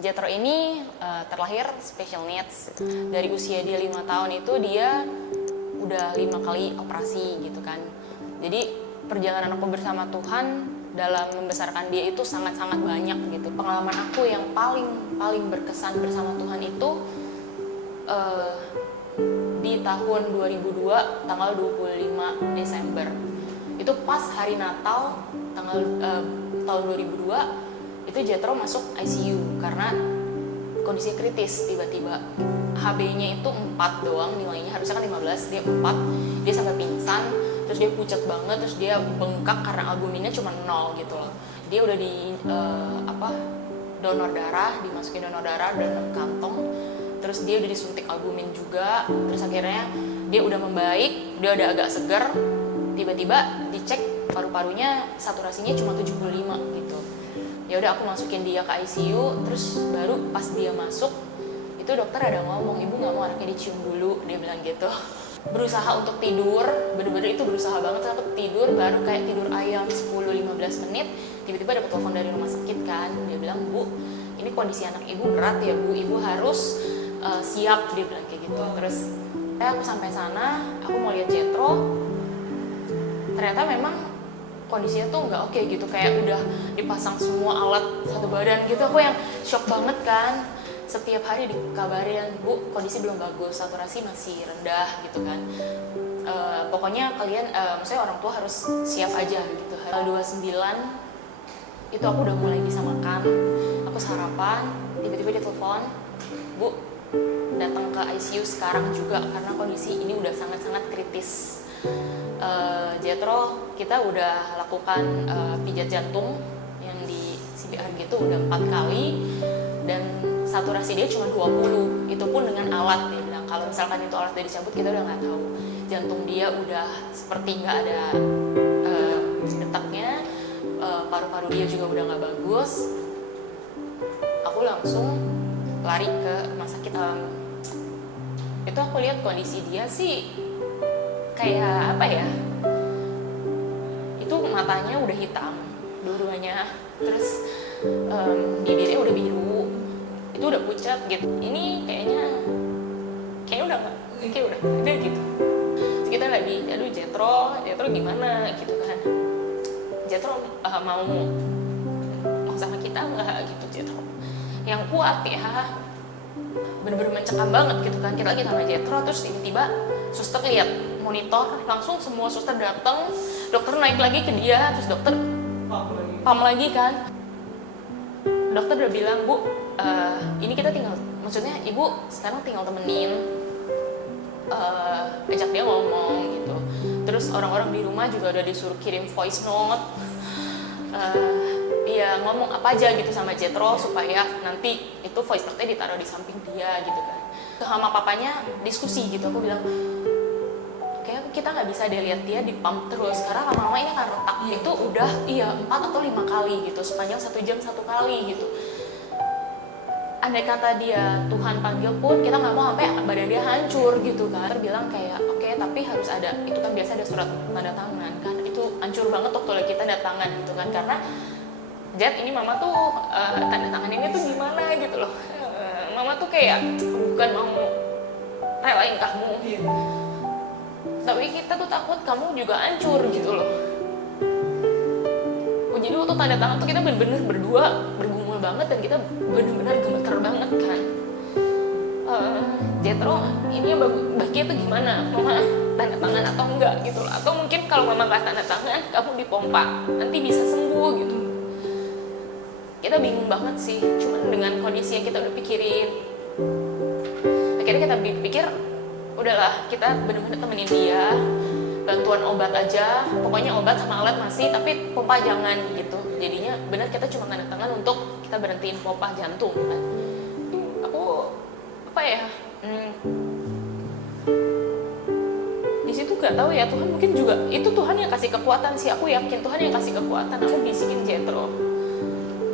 Jethro ini terlahir special needs. Dari usia dia 5 tahun itu dia udah 5 kali operasi gitu kan. Jadi perjalanan aku bersama Tuhan dalam membesarkan dia itu sangat-sangat banyak gitu. Pengalaman aku yang paling berkesan bersama Tuhan itu di tahun 2002 tanggal 25 Desember. Itu pas hari Natal tahun 2002 itu Jethro masuk ICU karena kondisi kritis. Tiba-tiba HB-nya itu 4 doang nilainya, harusnya kan 15, dia 4. Dia sampai pingsan, terus dia pucat banget, terus dia bengkak karena albuminnya cuma 0 gitu loh. Dia udah di donor darah, dimasukin donor darah dalam kantong, terus dia udah disuntik albumin juga. Terus akhirnya dia udah membaik, dia udah agak segar. Tiba-tiba dicek paru-parunya saturasinya cuma 75 gitu. Ya udah aku masukin dia ke ICU, terus baru pas dia masuk itu dokter ada ngomong, ibu nggak mau anaknya dicium dulu, dia bilang gitu. Berusaha untuk tidur, bener-bener itu berusaha banget untuk tidur, baru kayak tidur ayam 10-15 menit, tiba-tiba dapat telepon dari rumah sakit kan, dia bilang, bu ini kondisi anak ibu berat ya bu, ibu harus siap, dia bilang kayak gitu. Terus aku sampai sana, aku mau lihat Jethro, ternyata memang kondisinya tuh nggak oke gitu, kayak udah dipasang semua alat satu badan gitu. Aku yang shock banget kan, setiap hari dikabarin, bu kondisi belum bagus, saturasi masih rendah gitu kan. Pokoknya kalian, maksudnya orang tua harus siap aja gitu. 29 itu aku udah mulai bisa makan, aku sarapan, tiba-tiba dia telepon, bu datang ke ICU sekarang juga karena kondisi ini udah sangat-sangat kritis. Jethro kita udah lakukan pijat jantung yang di CPR gitu udah 4 kali dan saturasi dia cuma 20, itu pun dengan alat. Dia bilang kalau misalkan itu alat udah dicabut kita udah nggak tahu. Jantung dia udah seperti nggak ada detaknya, paru-paru dia juga udah nggak bagus. Aku langsung lari ke rumah sakit. Itu aku lihat kondisi dia sih kayak apa ya, itu matanya udah hitam dua-duanya, terus bibirnya udah biru, itu udah pucat gitu. Ini kayaknya udah gitu. Terus kita lagi, aduh Jethro gimana gitu kan. Jethro mau sama kita nggak gitu. Jethro yang kuat ya, bener-bener mencekam banget gitu kan. Kita lagi sama Jethro, terus tiba-tiba suster lihat monitor, langsung semua suster datang, dokter naik lagi ke dia, terus dokter pam lagi kan. Dokter udah bilang, bu ini kita tinggal, maksudnya ibu sekarang tinggal temenin, ajak dia ngomong gitu. Terus orang-orang di rumah juga udah disuruh kirim voice note, ya ngomong apa aja gitu sama Jethro supaya nanti itu voice note-nya ditaruh di samping dia gitu kan. Sama papanya diskusi gitu, aku bilang kayak kita nggak bisa deh lihat dia di pump terus karena lama-lama ini akan retak. Itu udah 4 atau 5 kali gitu, sepanjang 1 jam 1 kali gitu. Andai kata dia Tuhan panggil pun kita nggak mau sampai badan dia hancur gitu kan. Terbilang kayak oke, tapi harus ada, itu kan biasa ada surat tanda tangan kan. Itu hancur banget waktu kita tanda tangan gitu kan, karena Jet ini mama tuh tanda tangan ini tuh gimana gitu loh. Mama tuh kayak bukan mau relain kamu, tapi kita tuh takut kamu juga hancur gitu loh. Jadi waktu tanda tangan tuh kita bener-bener berdua bergumul banget dan kita bener-bener gemeter banget kan. Jethro ini yang baginya tuh gimana, mama tanda tangan atau enggak gitu loh. Atau mungkin kalau mama nggak tanda tangan kamu dipompa nanti bisa sembuh gitu. Kita bingung banget sih, cuman dengan kondisi yang kita udah pikirin, akhirnya kita pikir udahlah kita bener-bener temenin dia, bantuan obat aja, pokoknya obat sama alat masih, tapi pompa jangan gitu. Jadinya bener kita cuma tanda tangan untuk kita berhentiin pompa jantung kan. Aku apa ya, di situ gak tahu ya, Tuhan mungkin juga itu Tuhan yang kasih kekuatan sih. Aku yakin Tuhan yang kasih kekuatan. Aku bisikin Jethro,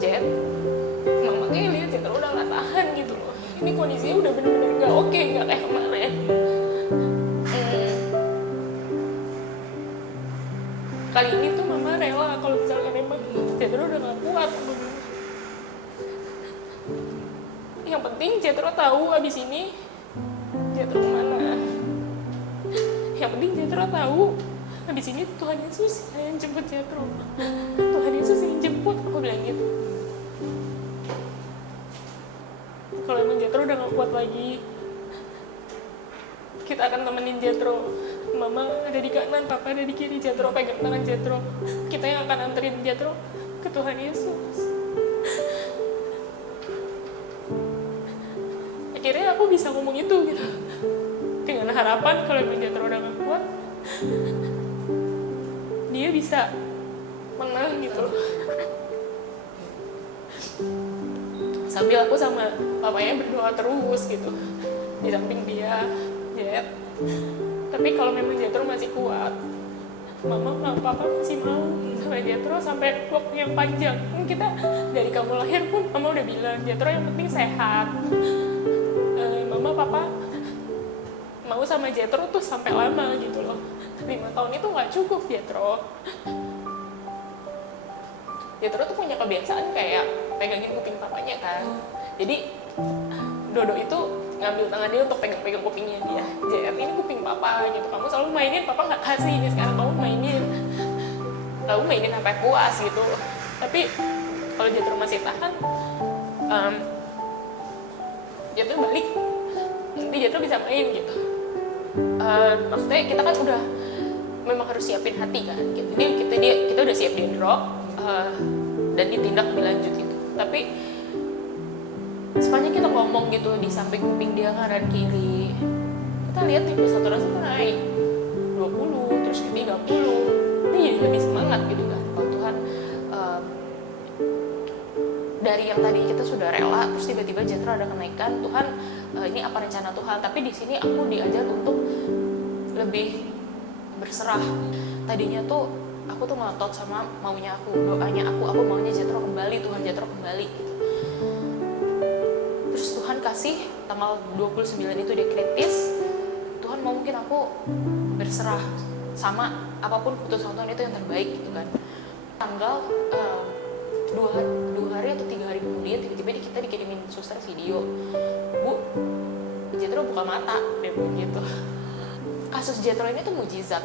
Jet, mama kayak lihat Jethro udah gak tahan gitu loh. Ini kondisinya udah bener-bener gak oke, gak kayak kemarin. Kali ini tuh mama rela kalau misalkan emang Jethro udah gak kuat. penting Jethro tahu abis ini Jethro kemana. Yang penting Jethro tahu abis ini Tuhan Yesus yang jemput Jethro. Tuhan Yesus yang jemput, aku bilang gitu. Kalau emang Jethro udah gak kuat lagi, kita akan temenin Jethro. Mama ada di kanan, papa ada di kiri, Jethro pegang tangan Jethro. Kita yang akan anterin Jethro ke Tuhan Yesus. Akhirnya aku bisa ngomong itu gitu, dengan harapan kalau emang Jethro udah gak kuat, dia bisa menang gitu loh. Sambil aku sama papanya berdoa terus gitu di samping dia, Jet. Tapi kalau memang Jethro masih kuat, mama papa masih mau sama Jethro sampai waktu yang panjang. Kita dari kamu lahir pun mama udah bilang Jethro yang penting sehat. Mama papa mau sama Jethro tuh sampai lama gitu loh. 5 tahun itu nggak cukup Jethro. Jethro tuh punya kebiasaan kayak pegangin kuping papanya kan. Jadi Dodo itu ngambil tangan dia untuk pegang-pegang kupingnya dia. Jet, ini kuping papa gitu. Kamu selalu mainin, papa nggak kasih. Ini sekarang kamu mainin. Kamu mainin sampai puas gitu. Tapi kalau Jethro masih tahan, Jethro balik. Nanti Jethro bisa main gitu. Maksudnya kita kan udah memang harus siapin hati kan. Gitu. Jadi kita udah siap di drop dan ditindak lebih lanjut gitu. Tapi sepanjang kita ngomong gitu di samping kuping dia kanan kiri, kita lihat tipe saturasi tuh naik 20 terus ke 30. Ini jadi lebih semangat gitu kan. Kalau Tuhan dari yang tadi kita sudah rela terus tiba-tiba Jethro ada kenaikan, Tuhan ini apa rencana Tuhan. Tapi di sini aku diajar untuk lebih berserah. Tadinya tuh aku tuh ngotot sama maunya aku, doanya aku maunya Jethro kembali, Tuhan Jethro kembali gitu. Terus Tuhan kasih tanggal 29 itu dia kritis, Tuhan mau mungkin aku berserah sama apapun keputusan Tuhan itu yang terbaik gitu kan. Tanggal 2 hari atau 3 hari kemudian tiba-tiba kita dikirimin suster video, Bu, Jethro buka mata, dia bilang gitu. Kasus Jethro ini tuh mujizat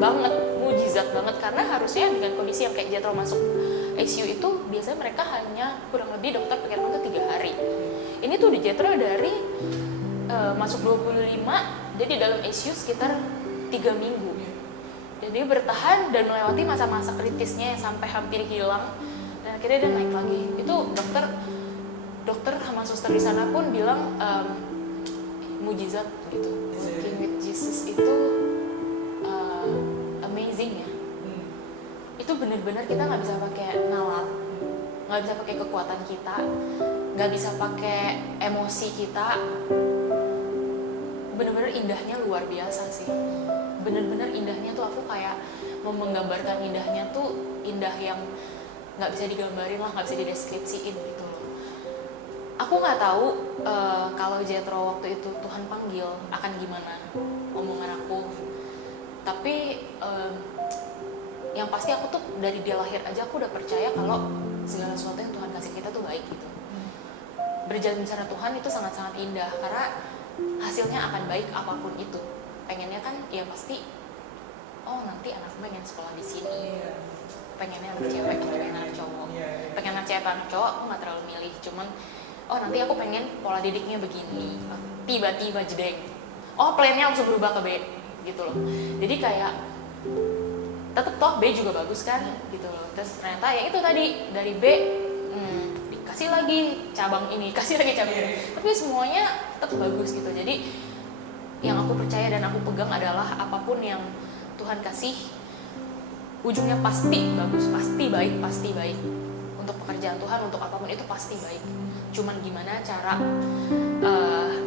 banget karena harusnya dengan kondisi yang kayak Jethro masuk ICU itu biasanya mereka hanya kurang lebih dokter pikiran itu 3 hari. Ini tuh di Jethro dari masuk 25, jadi dalam ICU sekitar 3 minggu. Jadi dia bertahan dan melewati masa-masa kritisnya yang sampai hampir hilang dan akhirnya dia naik lagi. Itu dokter sama suster di sana pun bilang mujizat gitu. Working with Jesus itu amazing ya. Itu benar-benar kita nggak bisa pakai nalar, nggak bisa pakai kekuatan kita, nggak bisa pakai emosi kita. Benar-benar indahnya luar biasa sih. Benar-benar indahnya tuh aku kayak mau menggambarkan indahnya tuh indah yang nggak bisa digambarin lah, nggak bisa dideskripsiin gitu loh. Aku nggak tahu kalau Jethro waktu itu Tuhan panggil akan gimana omongan aku. Tapi yang pasti aku tuh dari dia lahir aja aku udah percaya kalau segala sesuatu yang Tuhan kasih kita tuh baik gitu. Berjalan bersama Tuhan itu sangat-sangat indah karena hasilnya akan baik apapun itu. Pengennya kan ya pasti, oh nanti anakku pengen sekolah di sini, pengennya anak cewek, pengen anak cowok, pengen anak cewek, anak cowok aku nggak terlalu milih, cuman oh nanti aku pengen pola didiknya begini, tiba-tiba jedeng, oh plannya langsung berubah ke B gitu loh. Jadi kayak tetep toh B juga bagus kan gitu loh. Terus ternyata ya itu tadi dari B dikasih lagi cabang ini, kasih lagi cabang ini, tapi semuanya tetap bagus gitu. Jadi yang aku percaya dan aku pegang adalah apapun yang Tuhan kasih ujungnya pasti bagus, pasti baik, pasti baik. Untuk pekerjaan Tuhan, untuk apapun itu pasti baik. Cuman gimana cara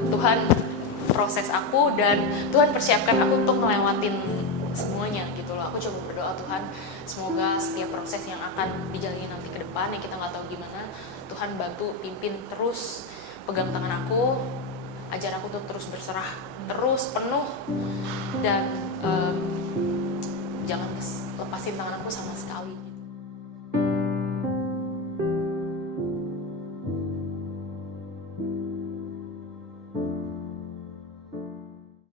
Tuhan proses aku dan Tuhan persiapkan aku untuk ngelewatin semuanya gitu loh. Aku coba berdoa Tuhan, semoga setiap proses yang akan dijalani nanti ke depan yang kita nggak tahu gimana, Tuhan bantu pimpin terus, pegang tangan aku, ajar aku untuk terus berserah, terus penuh, dan jangan lepasin tangan aku sama sekali.